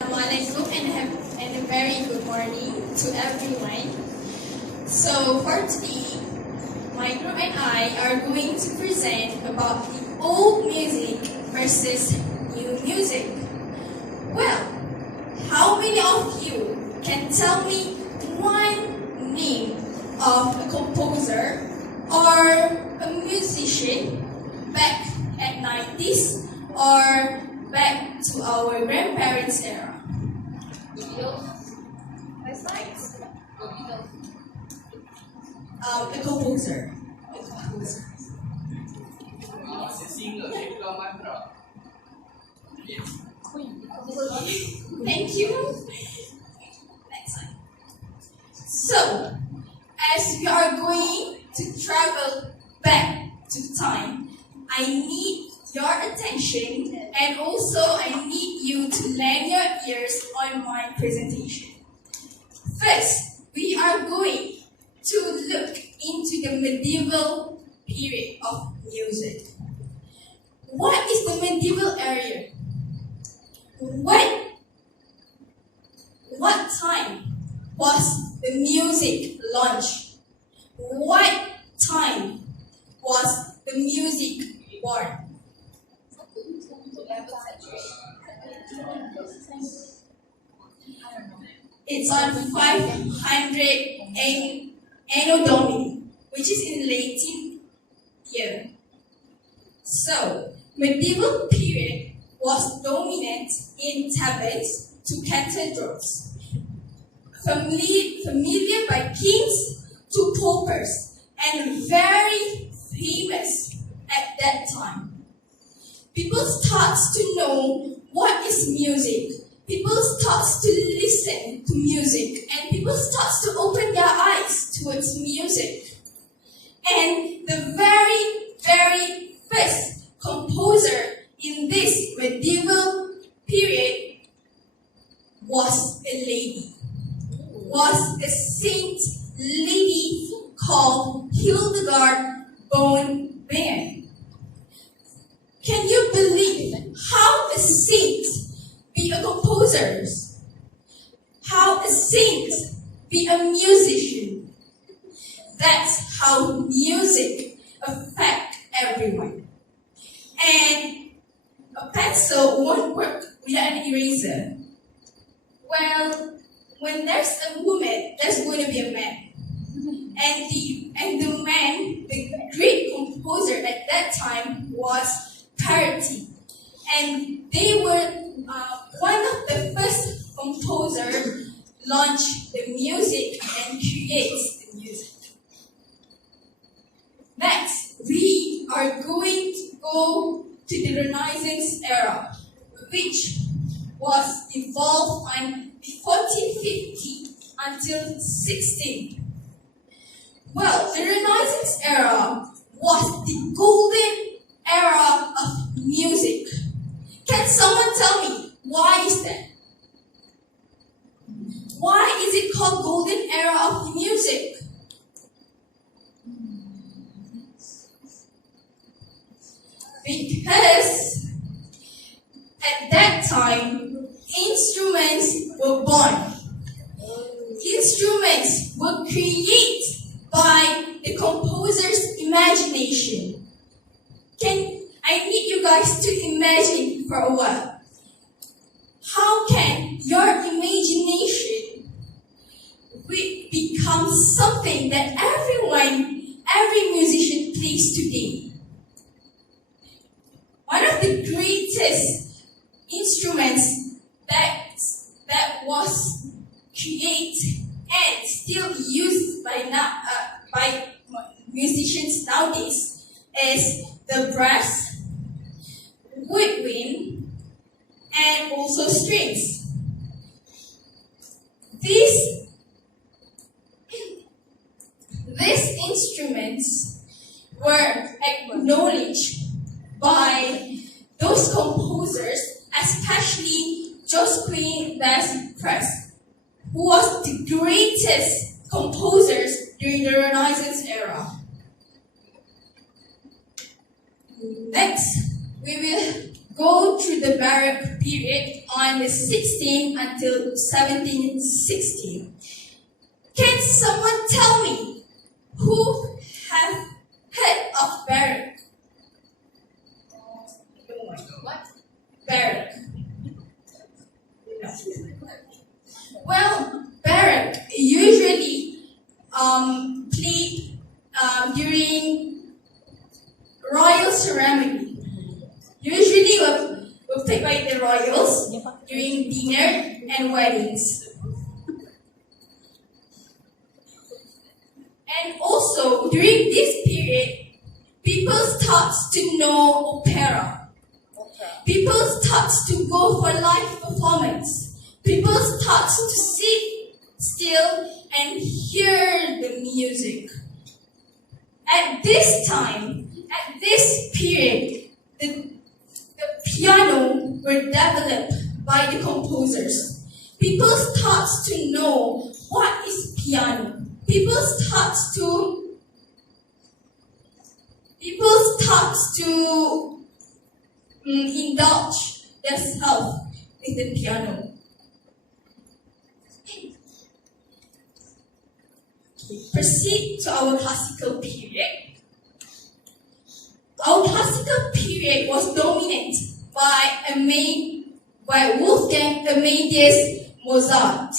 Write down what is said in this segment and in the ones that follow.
Assalamualaikum and a very good morning to everyone. So for today, my group and I are going to present about the old music versus new music. Well, how many of you can tell me one name of a composer or a musician back at 90s or back to our grandparents' era? A composer. Thank you. Next slide. So, as we are going to travel back to time, I need your attention and also I need you to lend your ears on my presentation. First, we are going to look into the medieval period of music. What is the medieval era? What time was the music launched? What time was the music born? It's on 500 Anno Domini, which is in Latin year. So, medieval period was dominant in taverns to cathedrals, familiar by kings to paupers, and very famous at that time. People start to know what is music. People start to listen to music, and people start to open their eyes towards music. And the very first composer in this medieval period was a lady, was a saint lady called Hildegard von Bingen. Can you believe how a saint be a composer? How a saint be a musician? That's how music affects everyone. And a pencil won't work without an eraser. Well, when there's a woman, there's going to be a man. And the man, the great composer at that time was Parity. And they were one of the first composers launch the music and create the music. Next, we are going to go to the Renaissance era, which was evolved on 1450 until 16. Well, the Renaissance era was the golden era of music. Can someone tell me why is that? Why is it called golden era of music? Because at that time, instruments were born. Instruments were created by the composer's imagination. I need you guys to imagine for a while. How can your imagination become something that every musician plays today? One of the greatest instruments that was created and still used by musicians nowadays is the brass, woodwind, and also strings. These instruments were acknowledged by those composers, especially Josquin des Press, who was the greatest composers during the Renaissance era. Next, we will go through the Baroque period on the 16th until 1760. Can someone tell me who have heard of Baroque? What? Baroque. Well, Baroque usually played during royal ceremony. Usually were played by the royals during dinner and weddings. And also, during this period, people start to know opera. People start to go for live performance. People start to sit still and hear the music. At this time, at this period, the piano were developed by the composers. People start to know what is piano. People start to indulge themselves with the piano. Proceed to our classical period. Our classical period was dominated by Wolfgang Amadeus Mozart.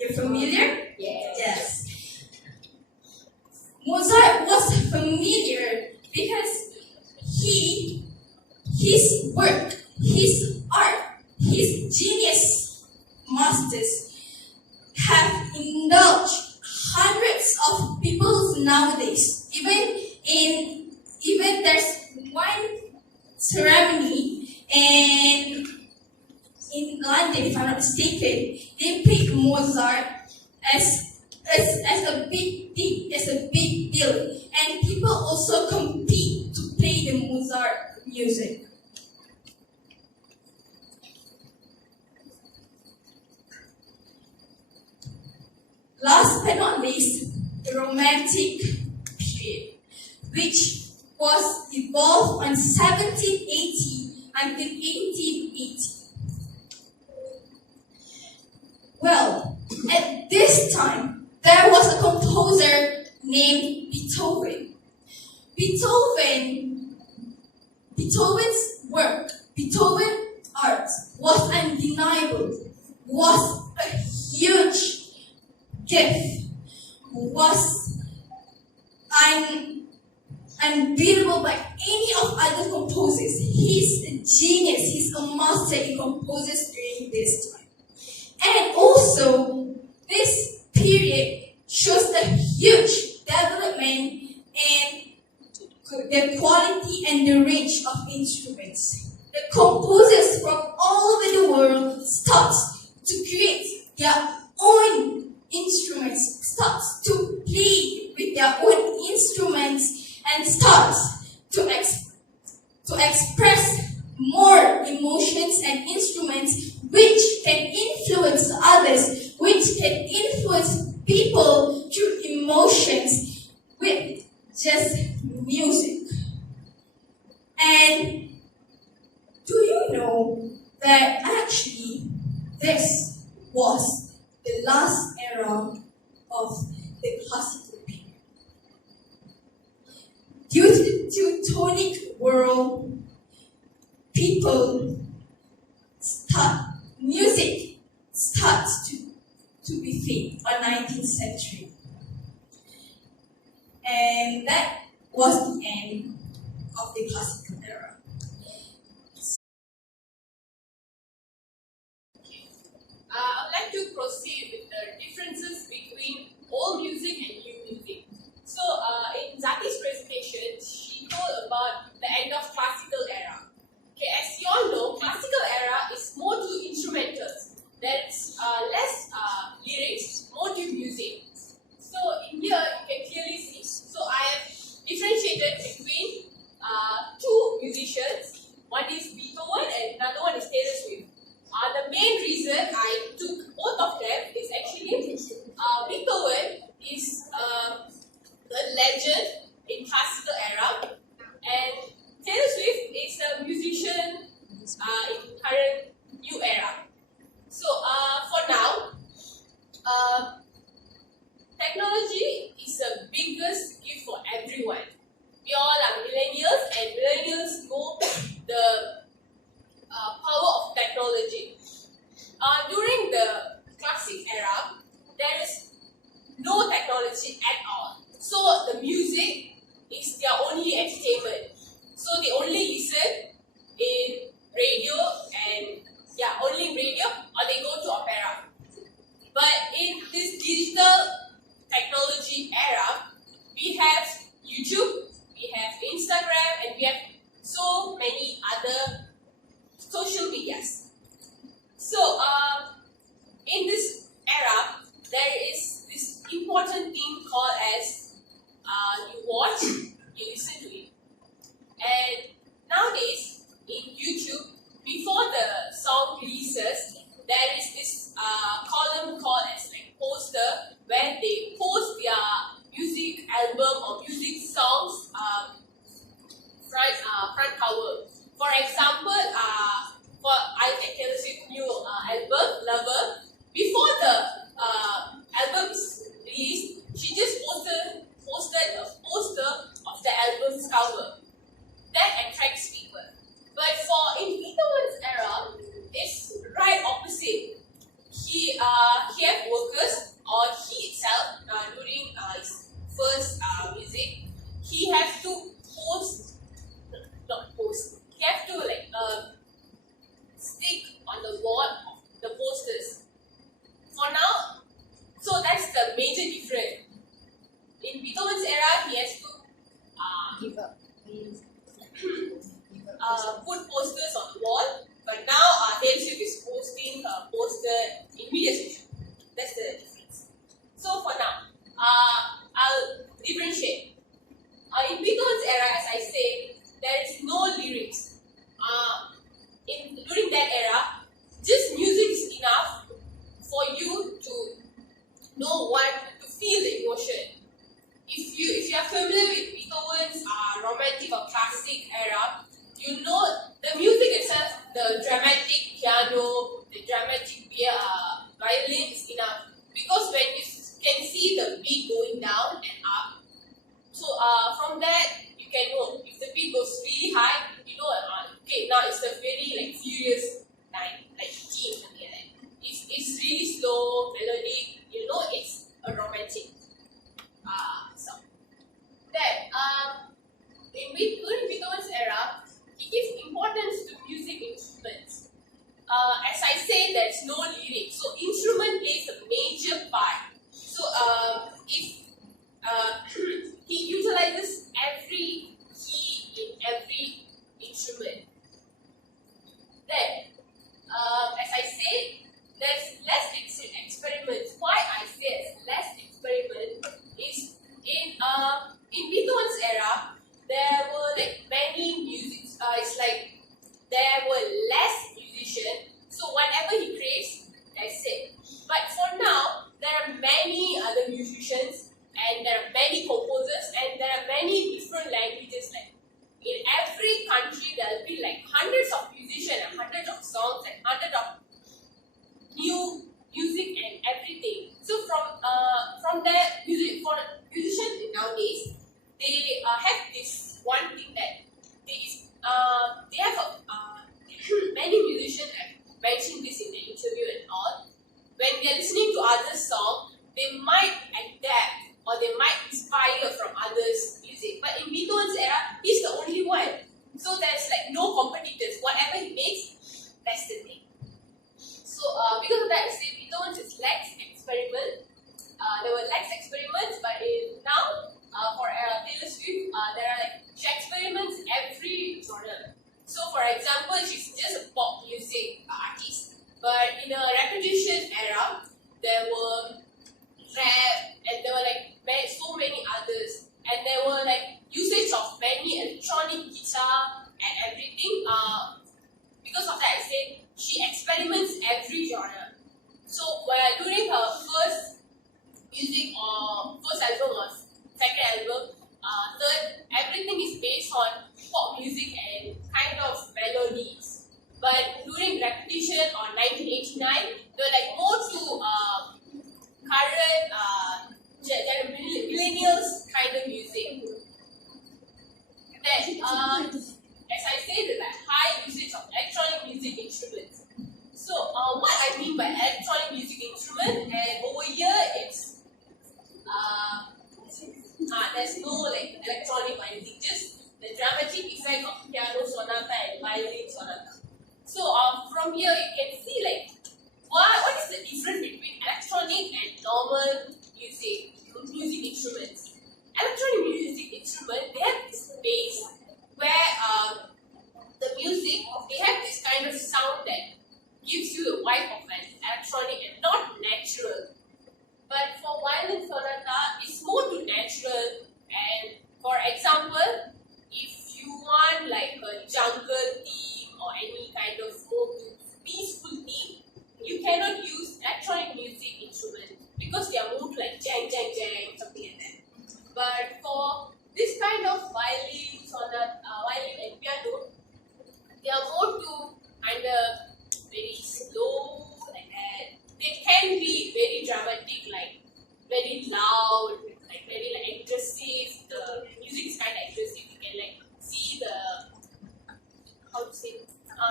You're familiar? Yes. Mozart was familiar because his work, his art, his genius masters have indulged hundreds of people nowadays. Even there's one ceremony in London, if I'm not mistaken, they pick Mozart as a big deal, and people also compete to play the Mozart music. Last but not least, the Romantic period, which was evolved on 1780 until 1880. Well, at this time, there was a composer named Beethoven. Beethoven's work, Beethoven's art was undeniable, was a huge gift, was unbeatable by any of other composers. He's a genius, he's a master in composes during this time. And also, this period shows the huge development in the quality and the range of instruments. The composers from all over the world start to create their own instruments, start to play with their own instruments, and start to express more emotions and instruments which can influence others, which can influence people through emotions with just music. And do you know that actually this was the last era of the classical period? Due to the Teutonic world, music starts to be fade on 19th century. And that was the end of the classical era. I would like to proceed with the differences between old music and new music. So, in Zati's presentation, she told about the end of classical era. Okay, as you all know, classical era is more to instrumentals. There's less lyrics, more to music. So, in here, you can clearly see. So, I have differentiated between two musicians. One is Beethoven and another one is Taylor Swift. The main reason I took both of them is actually Beethoven is a legend in classical era, and Taylor Swift is a musician front cover. For example, for I'll take Taylor Swift's new album Lover. Before the album's release, she just posted a poster of the album's cover. That attracts people. But in Beethoven's era, it's right opposite. He had workers, or he itself, during his first music, he has to he has to stick on the wall of the posters. For now, so that's the major difference. In Beethoven's era, he has to put posters on the wall, but now Taylor Swift is posting her poster in media section. That's the difference. So for now, I'll differentiate. In Beethoven's era, as I said, there is no lyrics. During that era, just music is enough for you to know to feel the emotion. If you are familiar with Beethoven's romantic or classic era, you know the music itself, the dramatic piano, the dramatic violin is enough, because when you can see the beat going down and up, so from that you can know if the beat goes really high, you know okay, now it's a very furious time, like G, something like that. It's really slow, melodic, you know it's a romantic song. Then during Beethoven's era, he gives importance to music instruments. As I said, there's no lyrics, so instrument plays a major part. So if he utilizes every key in every instrument. Then, as I said, there's less experiments. Why I say less experiment is in Beethoven's era, there were many music. It's there were less musicians, so whatever he creates, that's it. But for now, there are many other musicians, and there are many composers, and there are many different languages. In every country, there will be hundreds of musicians and hundreds of songs and hundreds of new music and everything. So from that, for musicians nowadays, they have this one thing that they have many musicians have mentioned this in the interview and all. When they are listening to other songs, they might adapt or they might inspire from others' music. But in Beethoven's era, he's the only one. So there's no competitors. Whatever he makes, that's the thing. So because of that, I say Beethoven is less experiment. There were less experiments, but now for Taylor Swift, there are she experiments every genre. So for example, she's just a pop music artist. But in a repetition era, there were rap, and there were so many others, and there were usage of many electronic guitar and everything. Because of that, I say she experiments every genre. So during her first music or first album or second album, third, everything is based on pop music and kind of melodies. But during Repetition or 1989, they were more to current millennials kind of music. Then, as I said, high usage of electronic music instruments. So, what I mean by electronic music instrument, and over here it's there's no electronic or anything, just the dramatic effect of piano sonata and violin sonata. So from here you can see what is the difference between electronic and normal music instruments. Electronic music instruments, they have this bass where the music, they have this kind of sound that gives you the vibe of an electronic and not natural. But for violin sonata, it's more to natural. And for example, if you want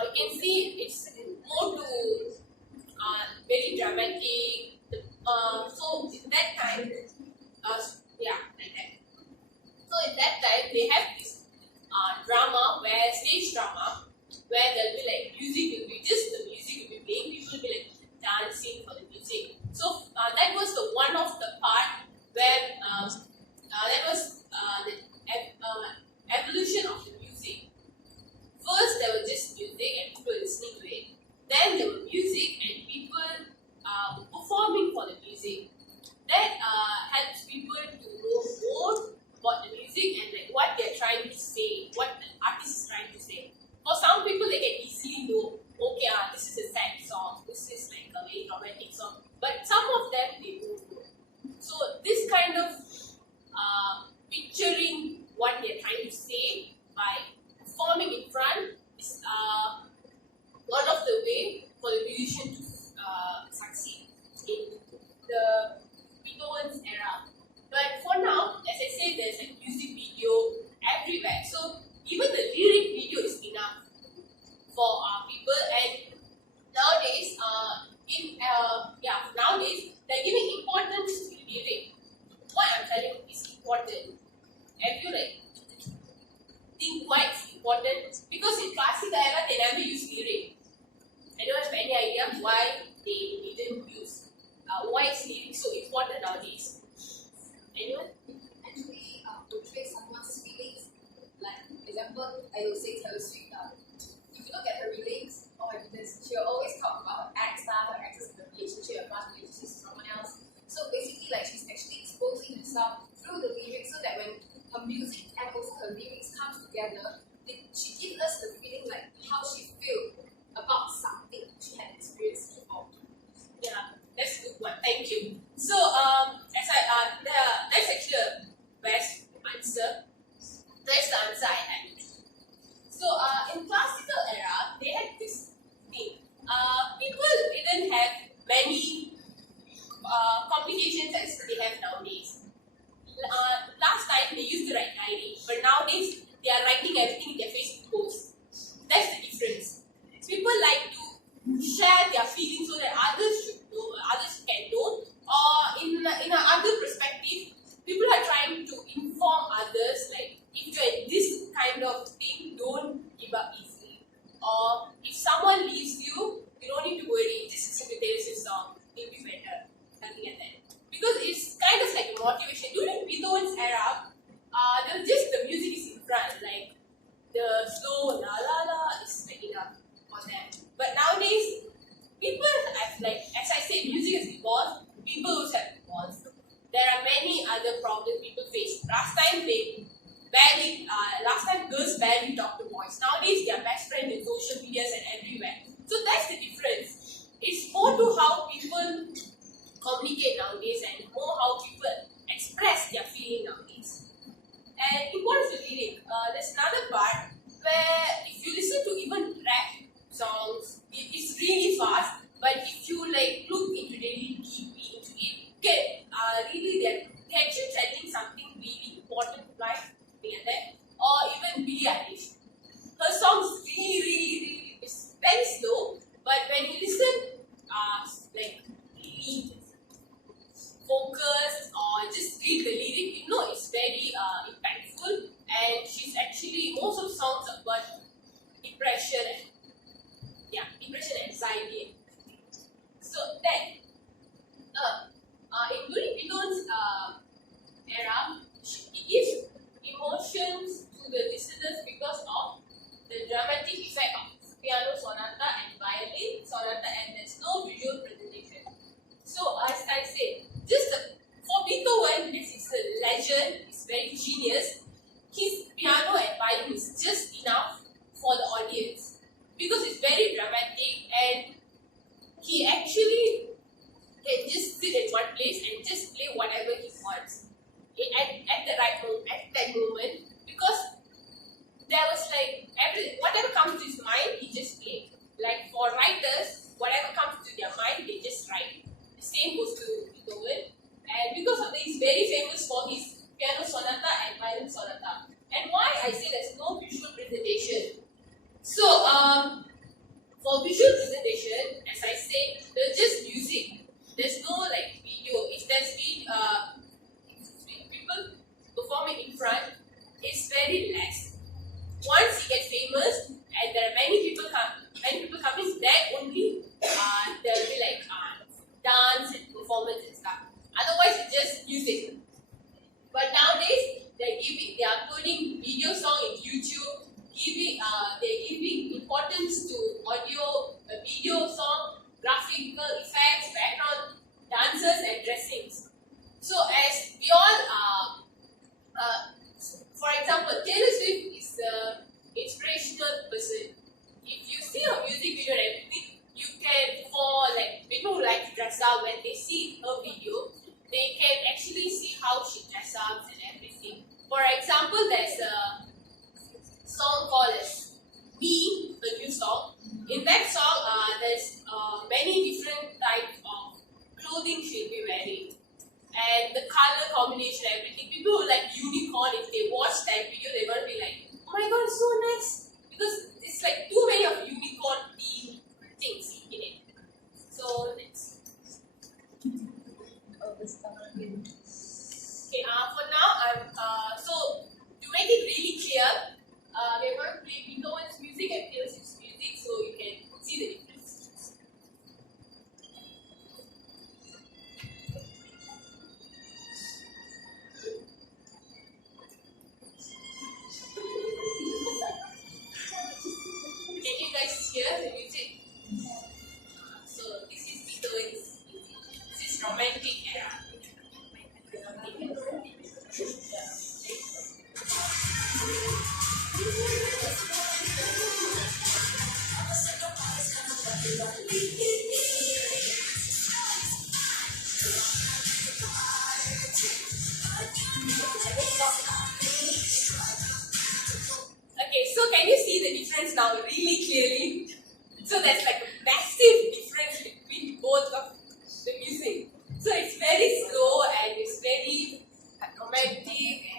you can see it's more to very dramatic. So in that time, like that. So in that time, they have this drama stage drama, where there'll be like music will be just the music will be playing, people will be like dancing for the music. So that was the one of the part where that was the evolution of the music. First, there was just music and people listening to it. Then there was music and people performing for the music. That helps people to know more about the music and like what they're trying to say, what the artist is trying to say. For some people, they can easily know, okay, this is a sad song, this is like a very romantic song. But some of them, they don't know. So this kind of picturing what they're trying to say by performing in front is one of the way for the musician to succeed in the Beethoven's era. But for now, as I say, there's a music video everywhere. So even the lyric video is enough for people. And nowadays, nowadays they're giving importance to lyric. What I'm telling you is important. Have you like think why it's important? Because in classical era they never used lyric. I don't have any idea why they didn't use. Why is lyric so important nowadays? Anyone? Actually portray someone's feelings. Like example, I will say Taylor Swift. If you look at her lyrics, oh my goodness, she'll always talk about her ex, her exes in the relationship, her past relationship with someone else. So basically, like she's actually exposing herself through the lyrics, so that when her music and also her lyrics come together, she gives us the feeling like how she feels about something she had experienced before. Yeah, that's a good one. Thank you. So, that's actually a best answer. That's the answer I had. So, in classical era, they had this thing. People didn't have many complications as they have nowadays. Last time they used to write diary, but nowadays they are writing everything in their Facebook post. That's the difference. People like to share their feelings so that others should know, others can know. Or in another perspective, people are trying to inform others like if you're in this kind of thing, don't give up easily. Or if someone leaves you, you don't need to worry. Just listen to Taylor Swift's song, it'll be better. Something like that. Because it's kind of like a motivation. During Beethoven's era, just the music is in front, like the slow la la la is like enough for them. But nowadays, people have like, as I say, music has evolved, people also have evolved. There are many other problems people face. Last time girls barely talk to boys. Nowadays, they are best friends in social medias and everywhere. So that's the difference. It's more to how people communicate nowadays and more how people express their feeling nowadays. And importance of lyric. There's another part where if you listen to even rap songs, it's really fast. But if you like look into really deeply into it, okay, really they're actually telling something really important to life, something like that. Or even Billie Eilish. Her songs really, it's very slow. But when you listen, like really focused or just read the lyric, you know it's very impactful. And she's actually, most of the songs are about depression and anxiety. So then, during Beethoven's era, it gives emotions to the listeners because of the dramatic effect of piano sonata and violin sonata, and there's no visual presentation. So as I said, for Beethoven, as he's a legend, he's very genius, his piano and violin is just enough for the audience because it's very dramatic and he actually can just sit at one place and just play whatever he wants at the right moment, at that moment, because there was like whatever comes to his mind, he just played. Like for writers, whatever comes to their mind, they just write. The same goes to Beethoven, and because of that, he's very famous for his piano sonata and violin sonata. And why I say there's no visual presentation. So For visual presentation, as I said, there's just music. There's no like video. If there's people performing in front, it's very less. Once you get famous and there are many people coming, then only there will be like dance and performance and stuff. Otherwise, it's just music. But nowadays, they are putting video song in YouTube, they're giving importance to audio, video song, graphical effects, background, dancers and dressings. So as we all, for example, Taylor Swift is an inspirational person. If you see her music video and everything, you can, for like people who like to dress up, when they see her video, they can actually see how she dresses up and everything. For example, there's a song called as Me, the new song. In that song, there's many different types of clothing she'll be wearing. And the color combination, everything. People who like unicorn, if they watch that video, they're gonna be like, oh my god, it's so nice. Because it's like too many of unicorn theme things in it. So next. Okay, for now, so to make it really clear, we're going to play Beethoven's music and Taylor Swift's music so you can see the difference. Can you guys hear the music? So this is Beethoven's music. This is romantic era. Okay, so can you see the difference now really clearly? So there's like a massive difference between both of the music. So it's very slow and it's very romantic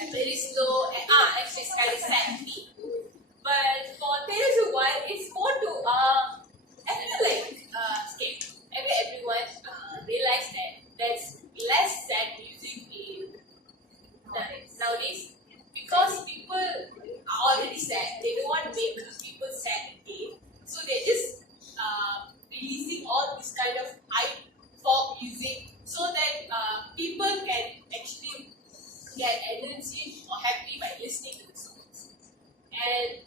and very slow and actually it's kind of sad beat. But for Taylor Swift one, it's more to I feel like everyone realize that there's less sad music in nowadays because people are already sad. They don't want to make people sad again. So they're just releasing all this kind of hype folk music so that people can actually get energy or happy by listening to the songs. And